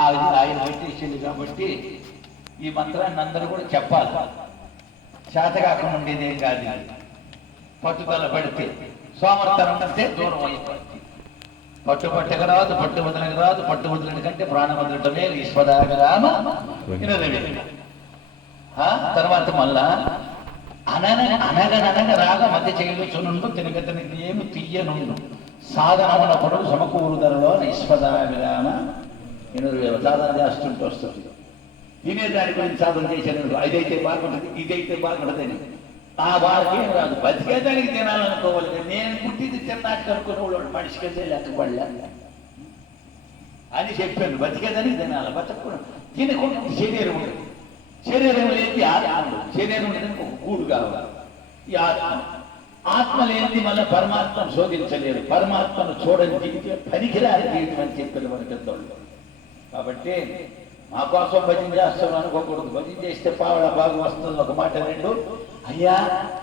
ఆయన పెట్టేసింది కాబట్టి ఈ మంత్రాన్ని అందరూ కూడా చెప్పాలి. శాతకాకుండా ఉండేదేం కాదు. పట్టుదల పడితే సోమర్థనం అంటే దూరం అయిపోతుంది. పట్టుబట్టక రాదు, పట్టు వదలక రాదు. పట్టు వదలని కంటే ప్రాణం వదలటమే ఈశ్వరాగరామ. తర్వాత మళ్ళా అనగననగ రాగ మధ్య చేయలుచునుండు తినగతనికి ఏమి తీయనుండు సాధనమున పొడవు సమకూరు ధరలో ఈశ్వరాగరామ. సాధన చేస్తుంటూ వస్తుంది. తినేదాని గురించి సాధన చేశాను. అదైతే బాగుంటుంది, ఇదైతే బాగుంటుందని ఆ వాళ్ళకి ఏం రాదు. బతికేదానికి తినాలనుకోవాలి. నేను పుట్టింది తిన్నాక అనుకునేవాడు మనిషికి వెళ్ళే లెక్కపడలే అని చెప్పాను. బతికేదానికి తినాలి, బతకూడదు. తినకుండా శరీరం ఉండదు. శరీరం లేని ఆత్మ ఉండదు. శరీరం ఉండదని ఒక గూడు కావాలి. ఈ ఆత్మ లేని మళ్ళీ పరమాత్మను శోధించలేరు. పరమాత్మను చూడని జీవితం పనికిరాని జీవితం అని చెప్పారు మన పెద్దవాళ్ళు. కాబట్టి మా కోసం భజన చేస్తాం అనుకోకూడదు. భజన చేస్తే పావడ బాగా వస్తుంది. ఒక మాట రెండు అయ్యా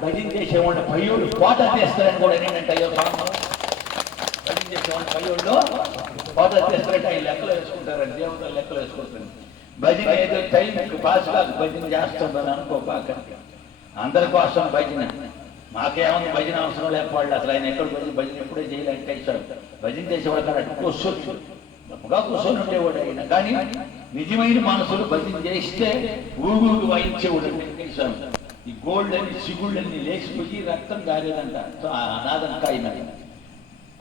భజన చేసేవాడిని పయ్యోడు కోట చేస్తారని కూడా ఏంటంటే అయ్యో భజన చేసేవాడిని పయ్యోళ్ళు కోట చేస్తారంటే అవి లెక్కలు వేసుకుంటారని దేవతలు లెక్కలు వేసుకుంటారు. భజన ఏదో టైం పాస్ కాదు. భజన చేస్తుందని అనుకోపాక అందరి కోసం భజన. మాకేముంది భజన అవసరం లేకపోవాలి. అసలు ఆయన ఎక్కడ భజన ఎప్పుడే చేయాలంటే భజన చేసేవాడు కానీ కూర్చొని ఉండేవాడు అయినా. కానీ నిజమైన మనసులు భజన చేస్తే ఊగుడు వాయించేవాడు అంటే ఈ గోల్డ్ అని సిగుళ్ళని లేచిపోయి రక్తం కాలేదంట. నాదంట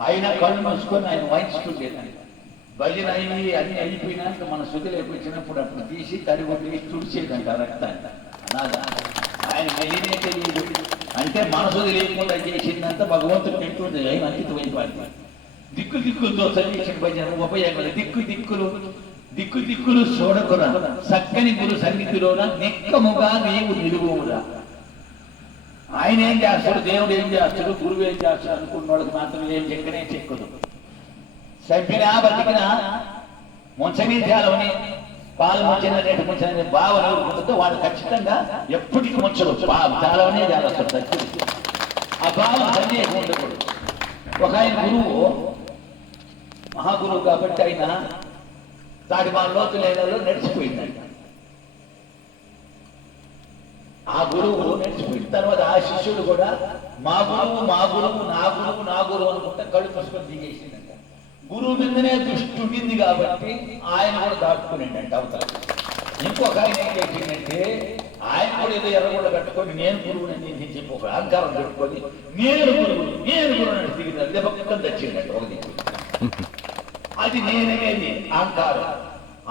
ఆయన కళ్ళు మూసుకొని ఆయన వాయించుకుంటేదంట. భజన అయ్యి అన్ని అయిపోయినాక మన శుద్ధి లేకొచ్చినప్పుడు అప్పుడు తీసి తడిగొట్టి తుడిచేదంట రక్తాన్ని. అనాదా ఆయన మెలినే తెలియదు. అంటే మనసు లేకుండా చేసిందంతా భగవంతుడు పెట్టుకుంటే ఆయన అంకితమైన వాడి దిక్కులతో చదివించిన భజన ఉపయోగం. దిక్కులు చూడకురా చక్కని గురు సన్నిధిలోన నిక్కముగా నీవు నిలువురా. ఆయన ఏం చేస్తాడు, దేవుడు ఏం చేస్తాడు, గురువు ఏం చేస్తాడు అనుకున్న వాళ్ళకి మాత్రం ఏం చెక్కనే చెక్కదు. సభ్యునా బతికినా ముంచనీధ్యాలని పాలు ముంచిన రేటు ముంచిన భావన ఉంటుందో వాళ్ళు ఖచ్చితంగా ఎప్పటికీ ముంచరు. చాలవనే చేస్తారు సత్యుడు. ఆ భావన సందేహం ఉండకూడదు. ఒక ఆయన గురువు మహాగురువు కాబట్టి ఆయన తాటి మన లోతు లేనలో నడిచిపోయిందంట. ఆ గురువు నడిచిపోయిన తర్వాత ఆ శిష్యుడు కూడా మా గురువు నా గురువు అనుకుంటే కళ్ళు పుష్పం దిగేసిందంట. గురువు మీదనే దృష్టి ఉండింది కాబట్టి ఆయన కూడా దాటుకునేంటంట అవతల. ఇంకొక ఆయన ఏం చేసిందంటే ఆయన కూడా ఏదో ఎర్రగొండ పెట్టుకొని నేను గురువుని నేను చెప్పి ఒక అహంకారం పెట్టుకొని నేను గురువు అంటే దిగింది. అదే పక్కన తెచ్చిందంట ఒక దిక్కు. అది నేననేది అహంకారం.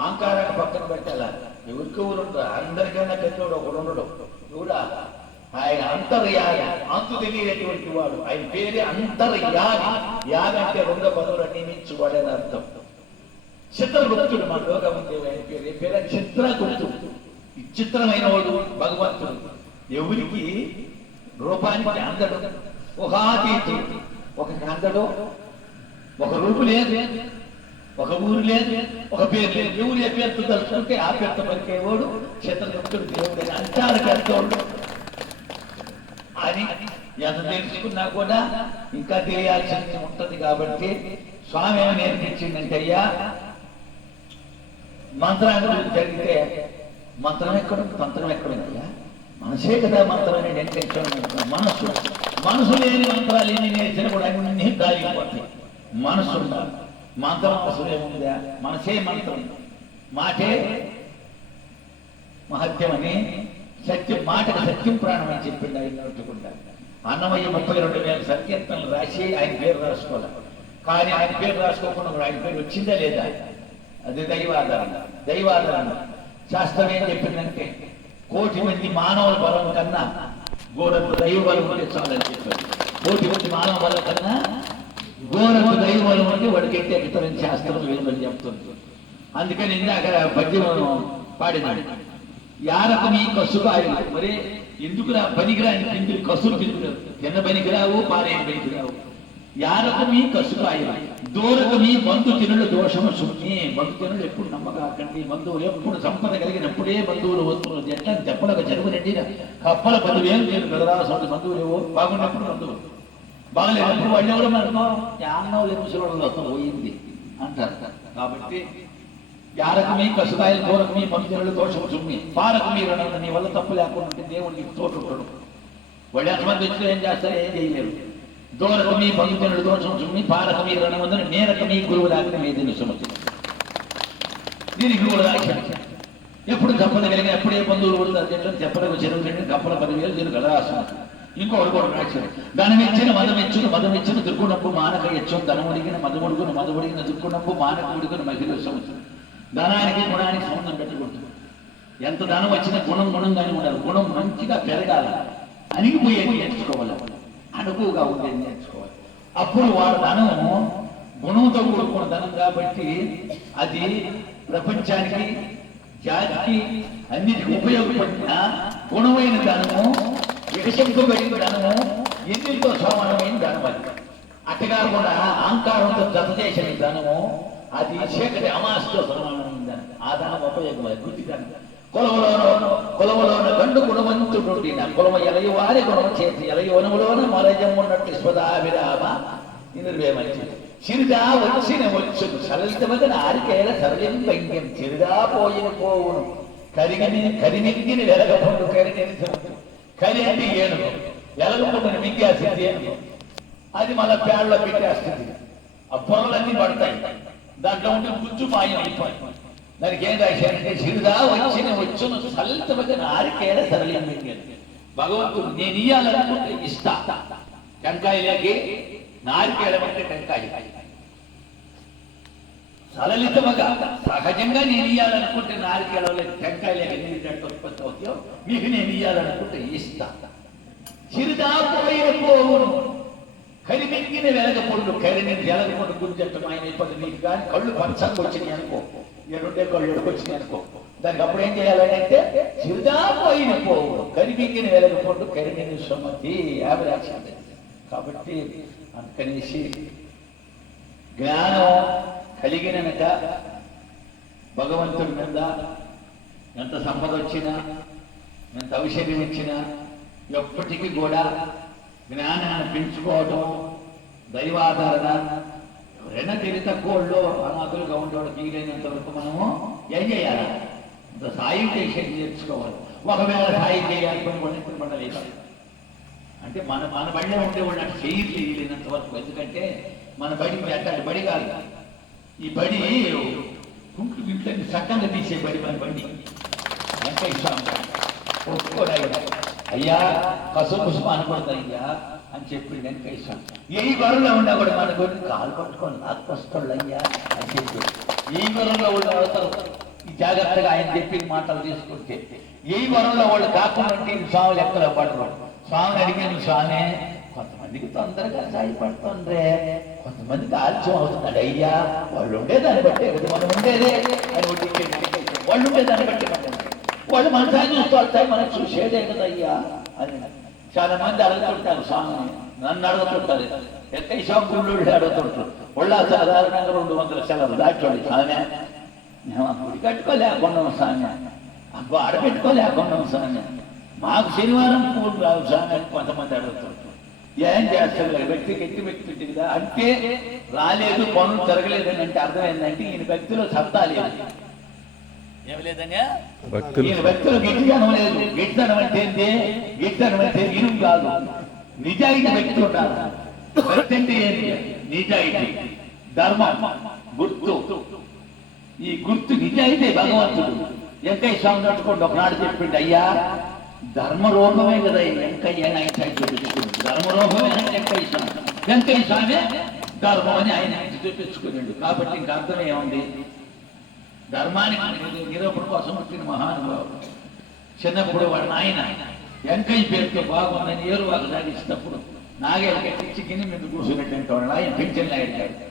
అహంకారాన్ని పక్కన పెట్టాల. ఎవరికి ఊరుంటారు, అందరికైనా పెద్దోడు ఒకడు ఉండడు కూడా. ఆయన అంతర్యామి, అంతు తెలియనటువంటి వాడు. ఆయన పేరే అంతర్యామి. యామి అంటే రెండో పదవులు నియమించువాడని అర్థం. చిత్రగుప్తుడు మన లోకముందేవి. ఆయన పేరు చిత్రగుప్తుడు. విచిత్రమైన వాడు భగవంతుడు. ఎవరికి రూపానికి అందడు, ఒక ఆతీతుడు, ఒక అందడు, ఒక రూపు లేదు, ఒక ఊరు లేదు, ఒక పేరు లేదు. ఎవరు ఏ పేరుతో తలుచుకుంటే ఆ పేరుతో పలికేవాడు చిత్రగుప్తుడు. దేవుడు అంటారు కర్తోడు అని ఎంత తెలుసుకున్నా కూడా ఇంకా తెలియాల్సి ఉంటుంది. కాబట్టి స్వామి ఏమి నేర్పించిందంటే అయ్యా మంత్రాలు జరిగితే మంత్రం ఎక్కడుంది, మంత్రం ఎక్కడుందయ్యా? మనసే కదా మంత్రం అనేది టెన్షన్. మనసు లేని మంత్రాలు ఎన్ని నేర్చిన కూడా అన్ని గాలిపోతాయి. మనసు ఉండాలి. మంత్రం అవసరం ఏముందా? మనసే మంత్రం. మాటే మహత్యమని సత్యం, మాటకు సత్యం ప్రాణం అని చెప్పింది ఆయన నోటుకుండా. అన్నమయ్య 32,000 సంకీర్తనలు రాసి ఆయన పేరు రాసుకోవాలి. కానీ ఆయన పేరు రాసుకోకుండా ఆయన పేరు వచ్చిందా లేదా? అది దైవాధారణ. శాస్త్రం ఏం చెప్పిందంటే 1,000,000 మంది మానవుల బలం కన్నా గోరంత దైవ బలం ఉంటే చాలని చెప్పారు. 1,000,000 మంది మానవ బలం కన్నా గోరంత దైవ బలం ఉంటే వాడికి ఎట్టి ఎక్కుతారని శాస్త్రం వేయమని చెప్తుంది. అందుకని ఇందాక పద్యం పాడినాడు. యారకు మీ కసుకాయలు. మరి ఎందుకు పనికిరాని పిందులు కసులు పిందులు తిన్న పనికిరావు, పారేని పనికిరావు. యారకు మీ కసుకాయలు దూరకు మీ మందు తినుల దోషము సున్ని. మందు తినులు ఎప్పుడు నమ్మకాకండి. బంధువులు ఎప్పుడు సంపద కలిగినప్పుడే బంధువులు వస్తువులు ఎట్లా చెప్పలకు జరుగునండి. కప్పల 10,000 నేను గదరాసం బంధువులు ఏవో బాగున్నప్పుడు బంధువులు, బాగలేనప్పుడు వాళ్ళు ఎవరు మనకు యాన్నో ముసలి వస్తాం పోయింది అంటారు. కాబట్టి యారకమీ కసుదాయలు దూరకమీ పంపిణీలు దోషము సుమ్మి పారకమీ రణం నీ వల్ల తప్పు లేకుండా ఉంటే దేవుడు నీకు తోటుంటాడు. వాళ్ళు ఎంతమంది వచ్చినా ఏం చేస్తారో ఏం చేయలేరు. దూరకమీ పంపిణీలు దోషం సుమ్మి పారకమీ రణం నేరకమీ గురువు లేకుండా మీది సమస్య. దీనికి కూడా రాశాడు. ఎప్పుడు కప్పలు కలిగిన ఎప్పుడే బంధువులు కూడా చెప్పలకు చెరువు తిండి కప్పల 10,000 దీనికి రాసిన. ఇంకొకటి కూడా రాశాడు. ధనమిచ్చిన మదమిచ్చిన దుర్గుణంపు మానక యచ్చం ధనముడిగిన మదముడుగును మదముడిగిన దుర్గుణంపు మానక ఉడుగును మహిళ సముద్రం. ధనానికి గుణానికి సంబంధం పెట్టకూడదు. ఎంత ధనం వచ్చినా గుణంగానే ఉండాలి. గుణం మంచిగా పెరగాలి. అణిగిపోయేది నేర్చుకోవాలి. అణుకుగా ఉండేది నేర్చుకోవాలి. అప్పుడు వాడు ధనము గుణంతో కూడుకున్న ధనం కాబట్టి అది ప్రపంచానికి జాతికి అన్నిటికీ ఉపయోగపడిన గుణమైన ధనము, విషంపబడిన ధనము, ఎన్నిటితో సమానమైన ధనం. అది అట్టగా కూడా అహంకారంతో జత చేసిన ధనము అది చీకటి అమాస్తో సమానమైన ధనం. ఆ ధనం ఉపయోగం బుద్ధి ధనం. కొలవలోన గండు గుణవంతుడు కులమ ఎలయు వారి గుణము చేతి ఎలయోనములోన మరజం ఉన్నట్టు స్వదావిరామ ఇంద్రవేమని చిరుదా వచ్చిన వచ్చును సరళితమగన ఆరికేల సరళం భంగ్యం చిరుదా పోయిన పోవును కరిమింగిని వెలగపండు కరిని కరి అంటే ఏనుగు వెలగపండుని మింగేస్తుంది ఏనుగు. అది మళ్ళా పేడలో పెట్టేస్తుంది. ఆ పొరలన్నీ పడతాయి. దాంట్లో ఉంటే గుజ్జు మాయం అయిపోయి దానికి ఏం రాశారంటే చిరుదా వచ్చిన వచ్చును సరళితమగన ఆరికేల సరళం భంగ్యం. భగవంతుడు నేను ఇయ్యాలనుకుంటే ఇస్తా. టెంకాయలేకి నారికేళం అంటే టెంకాయ సలలితముగా సహజంగా నేను ఇయ్యాలనుకుంటే నారికేళం లేదు. టెంకాయలేక ఎన్ని ఉత్పత్తి అవుతాయో మీకు నేను ఇయ్యాలనుకుంటే ఇస్తా. చిరుదా పోయిన పోవును కరిమింగిన వెలగపండు కరిని వెలగపండు గుంజట్టం ఆయన అయిపోతుంది. మీకు కానీ కళ్ళు పంచంగా వచ్చినాయి అనుకో, ఎరుండే కళ్ళు ఎడుకొచ్చినాయి అనుకో, దానికి అప్పుడు ఏం చేయాలని అంటే చిరుదా పోయిన పోవును కరిమింగిన వెలగపండు కరిని సుమతి యాభై రాసింది. కాబట్టి అందుకనేసి జ్ఞానం కలిగినక భగవంతుడి మీద ఎంత సంపద వచ్చినా ఎంత ఔషధ్యం ఇచ్చినా ఎప్పటికీ కూడా జ్ఞానాన్ని పెంచుకోవడం దైవాధారణ. ఎవరైనా తెలివి తక్కువలో అనాథులుగా ఉండేవాడు తీయలేనంత వరకు మనము ఏం చేయాలి? ఇంత సాయం చేసేది నేర్చుకోవాలి. ఒకవేళ సాయం చేయాలనుకుని వండించబడలేదు అంటే మన బడిలో ఉండేవాళ్ళు అటు చేయలేనంత వరకు. ఎందుకంటే మన బడి అట్లాంటి బడి కాదు. ఈ బడి కుంకుడు ఇంట్లోని సక్కంగా తీసే బడి మన బండి. వెంకటేశ్వర ఒప్పుకోడా అయ్యా కసుపుసుమ అనకూడదు అయ్యా అని చెప్పి వెంకటేశ్వర ఏ గొర్రెలో ఉన్నా కూడా మన గురించి కాలు పట్టుకొని లాక్కొస్తాడు అయ్యా అని చెప్పి ఏ గొర్రెలో ఉన్న అవసరం ఈ జాగ్రత్తగా ఆయన చెప్పిన మాటలు తీసుకుంటే ఏ గొర్రెలో వాళ్ళు కాకుండా స్వాములు ఎక్కడో పడరు. స్వామిని అడిగాను, స్వామి కొంతమందికి తొందరగా సాయపడుతుండ్రే, కొంతమందికి ఆలస్యం అవుతున్నాడు అయ్యా. వాళ్ళు ఉండేదాన్ని బట్టే కదా మనం ఉండేదే అని వాళ్ళు ఉండేదాన్ని బట్టి వాళ్ళు మన సాయి చూస్తూ వస్తాయి, మనకు చూసేదే కదా అయ్యా అని చాలా మంది అడుగుతుంటారు. స్వామిని నన్ను అడుగుతుంటారు. ఎక్కడ గుళ్ళు అడుగుతుంటారు. వాళ్ళ సాధారణంగా 200 సెలవులు దాటోళ్ళు స్వామి గుడి కట్టుకోలేకున్నాం స్వామి, అబ్బా ఆడపెట్టుకోలేకున్నాం స్వామి, మాకు శనివారం పూలు రావు స్వామి అని కొంతమంది అడుగుతుంటారు. ఏం చేస్తారు? వ్యక్తి కదా అంటే రాలేదు, పనులు జరగలేదని అంటే అర్థం ఏంటంటే ఈయన వ్యక్తిలో సత్తా లేదు. ఏమి లేదనే ఈయన వ్యక్తిలో గట్టిదనం లేదు. గట్టిదనం అంటే ఏంటి? గట్టిదనం అంటే ఇరుగు కాదు, నిజాయితీ వ్యక్తి ఉండాలి. వ్యక్తి అంటే ఏంటి? నిజాయితీ, ధర్మం, గుర్తు. ఈ గుర్తు నిజాయితీ భగవంతుడు వెంకయ్య స్వామి నట్టుకోండి. ఒకనాడు చెప్పిండు, అయ్యా ధర్మరూపమే కదా వెంకయ్య చూపించుకుంది. ధర్మరూపమే వెంకయ్య స్వామి, వెంకయ్య స్వామి ధర్మం అని ఆయన చూపించుకున్నాడు. కాబట్టి ఇంక అర్థం ఏముంది? ధర్మానికి నిరూపణ కోసం పుట్టిన మహానుభావుడు. చిన్నప్పుడు వాడు నాయన వెంకయ్య పేరుతో బాగుందని ఏరువాకు సాగిస్తున్నప్పుడు నాగేళ్ళ కట్టించి గిన్నె మీద కూర్చున్నట్టు వాడు ఆయన పెంచిన నాయుడు.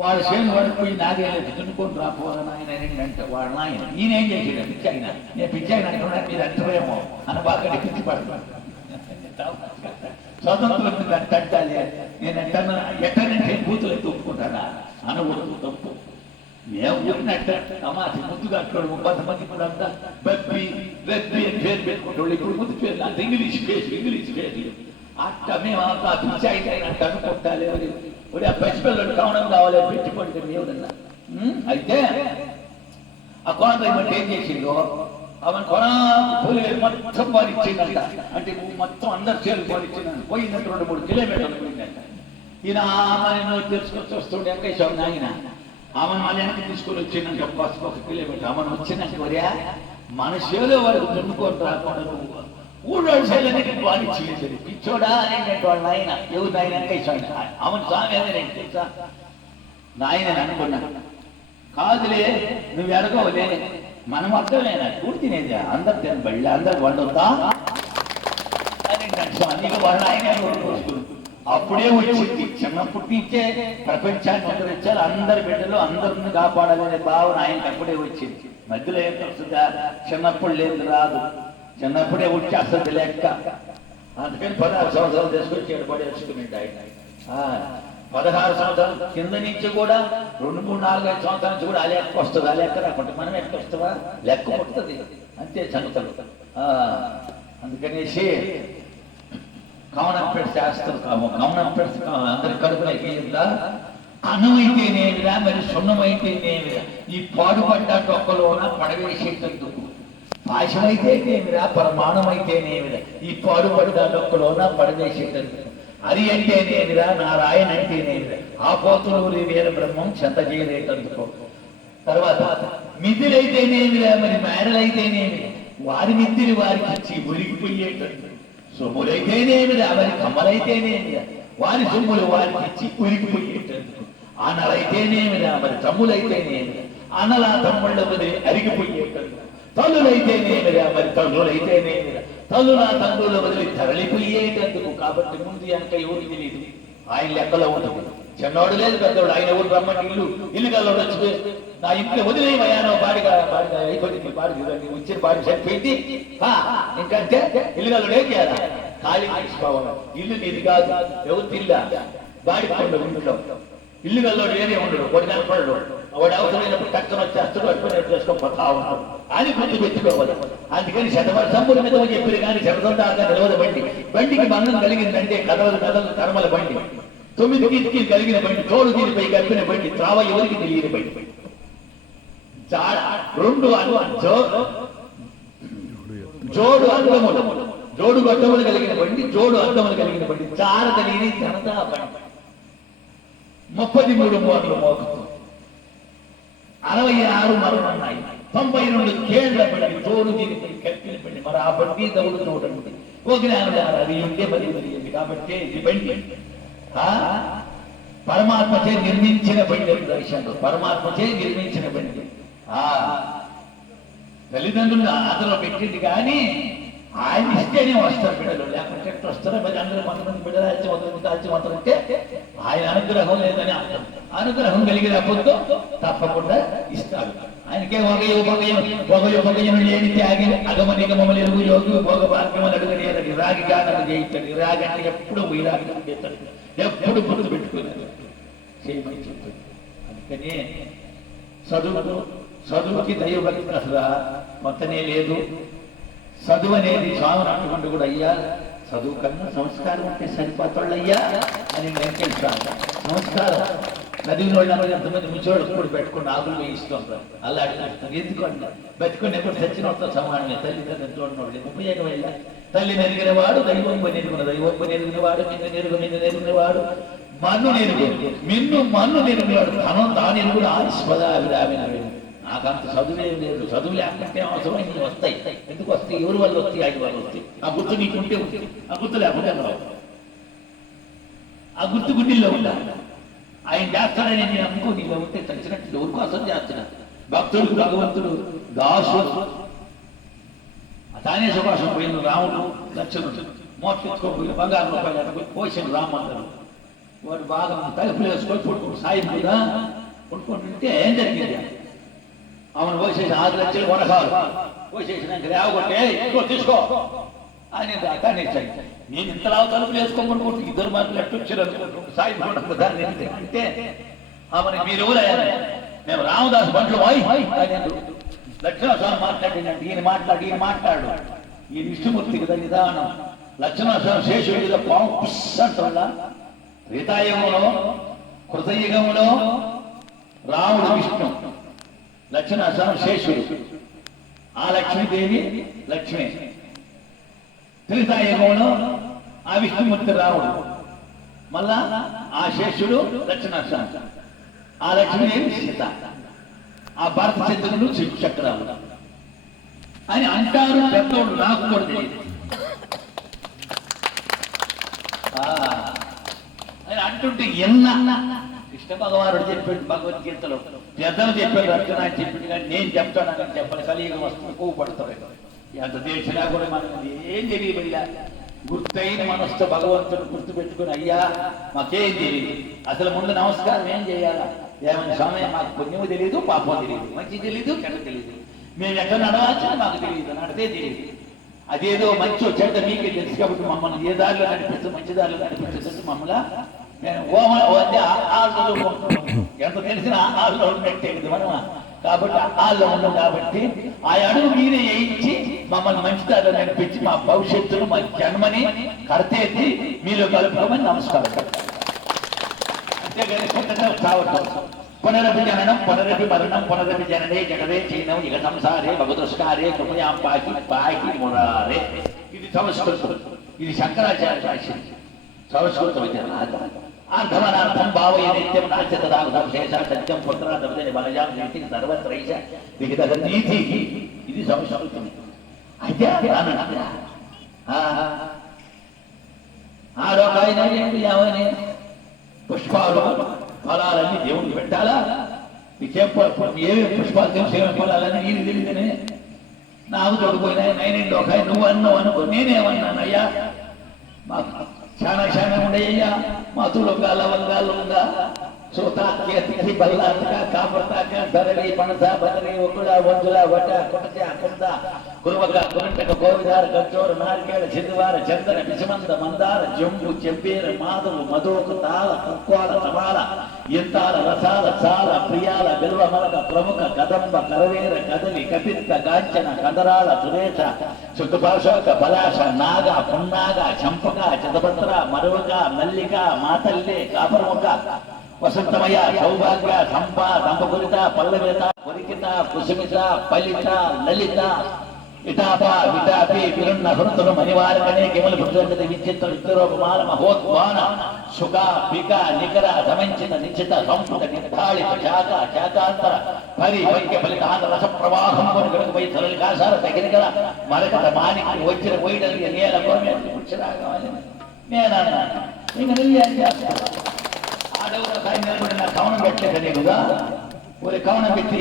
వాడు చేను పడిపోయి నాగేళ్ళకి దున్నుకొని రాపోవాలని ఆయన అంటే వాడు నాయన ఈయన ఏం చేసాడు? పిచ్చాయిన నేను పిచ్చాయిన అంటున్నాను, మీరు అంటారేమో అని బాగా పిచ్చి పడతాను. స్వతంత్రం అంటాలి నేను అంటాను. ఎక్కడంటే బూతులు అయితే ఒప్పుకుంటానా అనకూడదు, తప్పు. మేము చెప్పినట్ట అమ్మాసి ముద్దు కట్టుకోవడం. కొంతమంది ఇప్పుడు అంతా బబ్బి బబ్బి అని పేరు పెట్టుకుంటాడు. ఇప్పుడు ముద్దు పేరు అంత ఇంగ్లీష్ పేరు అట్ట మేము అంతా పిచ్చాయి అంటే అనుకుంటాలి. ఆ పసిపిల్లడు కావడం కావాలి పెట్టుకుంటే ఏదన్నా. అయితే ఆ కోనరాయి బట్టి ఏం చేసిందో అవన్ కొన పోలి మొత్తం పాలిచ్చిందంట. అంటే మొత్తం అందరు చేరు పాలిచ్చిందంట. పోయిందంటే 2-3 కిలోమీటర్లు పోయిందంట. ఈయన ఆమెను తెలుసుకొచ్చి వస్తుండే వెంకటేశ్వర ఆయన ఆమెను మళ్ళీ వెనక్కి తీసుకొని వచ్చిందంటే 1 కిలోమీటర్ ఆమెను వచ్చిందంటే వరియా మన చేలో వరకు దున్నుకొని రాకుండా నువ్వు ఊళ్ళోడు శైలనికి పాలిచ్చింది పిచ్చోడా అనేటువంటి వాళ్ళ ఆయన ఎవరు నాయన వెంకటేశ్వర ఆమెను స్వామి అదేనండి తెలుసా నాయన అనుకున్నా. కాదులే నువ్వు ఎరగవులే మనం అర్థమేనా కూడి తినేది అందరు తినబడి అందరు వండుతా అని అన్ని వాళ్ళ ఆయన అప్పుడే వచ్చింది. చిన్నప్పటి నుంచే ప్రపంచాన్ని ఉద్ధరించాలి, అందరి బిడ్డలు అందరిని కాపాడాలనే భావన ఆయనకి అప్పుడే వచ్చింది. మధ్యలో ఏం వస్తుందా చిన్నప్పుడు లేదు రాదు, చిన్నప్పుడే వచ్చేస్తుంది లెక్క. అందుకని 16 సంవత్సరాలు తీసుకొచ్చి ఏర్పాటు వేసుకున్నాడు ఆయన. 16 సంవత్సరాల కింద నుంచి కూడా 2, 3, 4, 5 సంవత్సరాల నుంచి కూడా ఆ లెక్క వస్తుంది. ఆ లెక్క రాకుంటే మనం ఎక్క వస్తుందా లెక్క పుడుతుంది అంతే సంగతులు. అందుకనేసి కమనం చేస్తారు అందరి కడుపులకి అన్నమైతేనేమిరా మరి సున్నమైతేనేమిరా ఈ పాడుపడ్డ డొక్కలోన పడవేసేటందుకు పాశమైతేనేమిరా పరమాణమైతేనేమిరా ఈ పాడుపడ్డ డొక్కలోన పడవేసేటందుకు హరి అంటేనేమిరా నారాయణ అంటేనేమిరా ఆ పోతులూరి వీర బ్రహ్మం చెంత చేయలేటందుకో. తర్వాత మిద్దులైతేనేమిరా మరి మేడలైతేనేమి వారి మిద్దిని వారికి ఇచ్చి ఉరిగిపోయేటందుకు. సొమ్ములైతేనేమిరా మరి కమ్మలైతేనేమిరా వారి సొమ్ములు వారికి ఇచ్చి ఉరిగిపోయేటందుకు. అనలైతేనేమిరా మరి తమ్ములైతేనేమిరా అనల తమ్ముళ్ళ వదిలి అరిగిపోయేటందుకు. తల్లులైతేనేమిరా మరి తండ్రులైతేనేమిరా తల్లుల తండ్రుల వదిలి తరలిపోయేటందుకు. కాబట్టి ముందు వెనక ఎవరికి తెలియదు, ఆయన లెక్కలో ఉంటుంది. చిన్నవాడు లేదు పెద్దవాడు, ఆయన ఊరు రమ్మని ఇల్లు కల్లోడు వచ్చి నా ఇంట్లో వదిలేమయ్యానో బాడిగా అయిపోయింది, బాడికి వచ్చిన బాడి సరిపోయింది ఇంకంటే ఇల్లు కల్లోడు ఏం చేయాలి, ఖాళీ తీసుకోవాలి. ఇల్లు నీది కాదు, ఎవరు తిల్లా బాడి పండు ఇంట్లో ఇల్లు కల్లోడు ఏదే ఉండడు, వాడు కనపడడు, వాడు అవసరమైనప్పుడు కట్టం వచ్చేస్తాడు, అటువంటి చేసుకోపోతా ఉంటాడు అని గుర్తు పెట్టుకోవాలి. అందుకని శతవర్షంపుల మీద చెప్పారు కానీ శతసం దాకా నిలవద బండికి బంధం కలిగిందంటే కదవలు కదలు కర్మల బండి. 9 కిటికీలు కలిగిన బండి, తోడు దీనిపై కప్పిన బండి, త్రావ ఎవరికి తెలియని బండి. 2 జోడు అద్దములు, జోడు గడ్డములు కలిగిన బండి, జోడు అద్దములు కలిగిన బండి, చార తెలియని జనతా బండి. 33 మోర్లు మోగుతూ 66 మరులున్నాయి, 92 కేంద్ర బండి, తోడు దీనిపై కప్పిన బండి. మరి ఆ బండి దౌడు చూడండి ఓ జ్ఞానుడు అది ఉంటే మరి తెలియంది. కాబట్టి ఇది బండి పరమాత్మచే నిర్మించిన బండి. దర్శనం పరమాత్మచే నిర్మించిన బండి. తల్లిదండ్రులు ఆదరణ పెట్టింది కానీ ఆయన ఇస్తేనే వస్తారు బిడ్డలు, లేకపోతే ఎట్లా వస్తారో మరి అందరూ 100 బిడ్డలు దాల్చి అంటే ఆయన అనుగ్రహం లేదని అర్థం. అనుగ్రహం కలిగినప్పుడు తప్పకుండా ఇస్తారు. ఆయనకే ఒకయను లేని త్యాగి అగమ నిగమములు ఎరుగు యోగి భోగ భాగ్యమని అడుగునేది రాగిగా నన్ను చేయించండి. రాగి అంటే ఎప్పుడు వైరాగి చేస్తాడు, ఎప్పుడు గుర్తు పెట్టుకున్నాడు చేయమని చెప్తుంది. అందుకని చదువుకి దైవభక్తి అసలు మొత్తనే లేదు. చదువు అనేది స్వామిని అట్టుకుంటూ కూడా అయ్యా చదువు కన్నా సంస్కారం ఉంటే సరిపోతాళ్ళు అయ్యా అని వెంకటేశ్వర. సంస్కారం చదివిన వాళ్ళు ఎంతమంది ముచ్చోళ్ళు కూడా పెట్టుకుని ఆకులు వేయిస్తుంటారు, అలా అడుగుతారు. ఎందుకంటే బతుకుని ఎప్పుడు చచ్చినతో సమానమే. తల్లిదండ్రులు చూడనోళ్ళు ఉపయోగం వెళ్ళా. తల్లి నెరిగిన వాడు దైవంబ నెరుగున, దైవంబ నెరిగిన వాడు మిన్ను నెరిగిన వాడు మన్ను నెరుగు, మన్ను నెరిగిన వాడు ధనం దాని కూడా ఆస్పద అభిరామిన. నాకంత చదువులేం లేదు, చదువు లేకుంటే అవసరం ఇన్ని వస్తాయి. ఎందుకు వస్తాయి, ఎవరి వల్ల వస్తాయి, ఆయన వల్ల వస్తాయి. ఆ గుర్తు నీకుంటే ఉంటుంది, ఆ గుర్తు లేకుంటే ఆ గుర్తు గుడ్డిల్లో ఉండాలి. ఆయన చేస్తాడని నేను అనుకో, నీలో ఉంటే తెలిసినట్టు ఎవరి కోసం చేస్తున్నాడు. భక్తుడు భగవంతుడు దాసుడు తానే సుభాషం పోయిన రాముడు లక్ష్మణుడు మోక్షించుకోపోయి బంగారు రూపాయలు పోసిన రామందరు వాడు బాగా తలుపులు వేసుకొని పుట్టుకుంటు సాయం మీద పుట్టుకుంటుంటే ఏం జరిగింది, ఆమెను పోసేసి 6 లక్షలు కొనసాలు పోసేసినాక లేవగొట్టే తీసుకో అని దాన్ని నేను ఇంతలా తలుపులు వేసుకోమనుకుంటు 2 మార్కులు ఎట్టొచ్చారు అనుకుంటు సాయి దాన్ని అంటే ఆమెను మీరు ఎవరయ్యారు, మేము రామదాసు బండ్లు లక్ష్మణస్వామి మాట్లాడినట్టు ఈయన మాట్లాడు ఈయన విష్ణుమూర్తి కదా నిదానం. లక్ష్మణస్వామి శేషుడి మీద పాము పుష్ అంటున్నా. త్రేతాయుగంలో కృతయుగంలో రాముడు విష్ణు, లక్ష్మీనరసింహ శేషుడు, ఆ లక్ష్మీదేవి లక్ష్మి. త్రితాయుగంలో ఆ విష్ణుమూర్తి రాముడు, మళ్ళా ఆ శేషుడు లక్ష్మీనరసింహ, ఆ లక్ష్మీదేవి సీత, ఆ భరత చంద్రుడు చక్రాలు అని అంటారు పెద్దోడు. నాకు కూడా తెలియదు అని అంటుంటే ఎన్న కృష్ణ భగవానుడు చెప్పాడు భగవద్గీతలో, పెద్దలు చెప్పాడు, అర్జున అని చెప్పింది, కానీ నేను చెప్తానని చెప్పాలి. కలియుగం వస్తుంది, పువ్వు పడతాడు. ఎంత తెలిసినా కూడా మనకి ఏం తెలియబడిలా. గుర్తైన మనసుతో భగవంతుడు గుర్తు పెట్టుకుని, అయ్యా మాకేం తెలియదు, అసలు ముందు నమస్కారం ఏం చేయాలా? ఏమైనా సమయం మాకు పుణ్యము తెలియదు, పాపం తెలియదు, మంచి తెలియదు, చెడ్డ తెలియదు, మేము ఎక్కడ నడవాల్సిన మాకు తెలియదు, నడితే తెలియదు. అదేదో మంచి చెడ్డ మీకే తెలుసు కాబట్టి మమ్మల్ని ఏ దారిలో నడిపిస్తుంది, మంచి దారిలో నడిపిస్తుంది మమ్మల్ని. నేను ఎంత తెలిసిన ఆల్లో పెట్టేది మనం, కాబట్టి ఆల్లో ఉన్నాం. కాబట్టి ఆ అడుగు మీరే వేయించి మమ్మల్ని మంచి దారిలో నడిపించి మా భవిష్యత్తును, మా జన్మని కడతేసి మీలో కలుపుకోమని నమస్కారం. అంతేగాని కొత్తగా చావటం. పునరపి జననం పునరపి మరణం పునరపి జననే జగదే చైనం ఇక సంసారే భగవతుస్కారే కృపయాం పాకి పాకి మురారే. ఇది సంస్కృతం, ఇది శంకరాచార్య రాసింది. సంస్కృతం అయితే అర్థమనార్థం భావయ నిత్యం నాచ్యతదాగం శేష సత్యం పుత్రాదవదని బలజాం నీతి సర్వత్రైష విహిత నీతి. ఇది సంస్కృతం. అయితే ఆడొకాయన ఏమని పుష్పాలు ఫలాలన్నీ దేవుడికి పెట్టాలా? ఏమేమి పుష్పాలు తెలుసు, ఏమేమి ఫలాలని నేను తెలియదని నాకు తోడిపోయినా నేనేంటి ఒక నువ్వు అన్నావు అనుకో, నేనేమన్నానయ్యా? మాకు చాలా ఉండయ్యా, మాతులుగా లవంగాలుగా సూతాకి బల్లాక కాపతాక ధరలి పణస బదలి ఒకుళ వంజుల వట కొటజ కుంద కురువక కురంటక గోవిదార కంచోర నారికేళ చిందువార చందన విషమంద మందార జంబు చెంపేర మాధవు మధోక తాళ కుక్కోల సమాల ఇంతాల రసాల చాల ప్రియాల బిల్వ మరక ప్రముఖ కదంబ కరవేర కదలి కపిత్త కాంచన కందరాల సురేష శుద్ధభాషక పలాశ నాగ పున్నాగ చంపక చదభద్ర మరువక మల్లిక మాతల్లే కాపరముక వసంతమయ సౌభాగ్య సంప దంపకులిత పల్లవిత పురికిత కుసుమిత ఫలిత లలిత ఇటాప విటాపి విరున్న హృతులు మణివారకనే కిమల భుజంగతి విచిత్ర విద్రూపమాల మహోద్వాన సుఖ పిక నికర సమంచిత నిశ్చిత సంస్కృత నిర్ధాళిత శాఖ శాఖాంతర పరి వైద్య ఫలితాంత రస ప్రవాహం కొనుగోలుపై సరళికాసార తగినగల మరకత మానికి వచ్చిన పోయిడలి నేల కోమే పుచ్చరాగాలి నేనన్నా ఇంక ఏం చేస్తాను? కవనం పెట్టలేదు నీకుగా, ఒక కవనం పెట్టి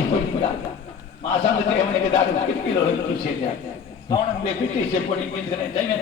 మా సంగతి ఏమని దాటి కిటికీలో చూసేది కవనం పెట్టి చెప్పండి, దైవం